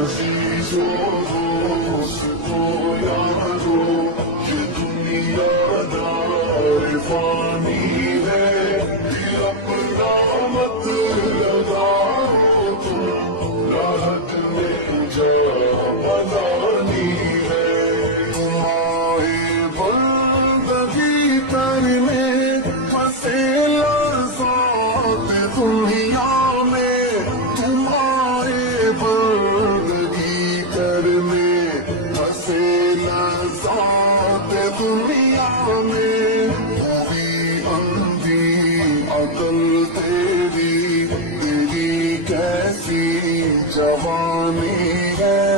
عزیزو دوستو یارو یہ دنیا دار فانی ہے یہ اپنا مت لگاؤ تم راحت میں جا بنانی ہے تمہاری بندگی کرنے پھنسے لذات دنیا میں تمہارے بندگی کرنے پھنسے لذات دنیا میں پوری اندھی عقل تیری کیسی جوانی ہے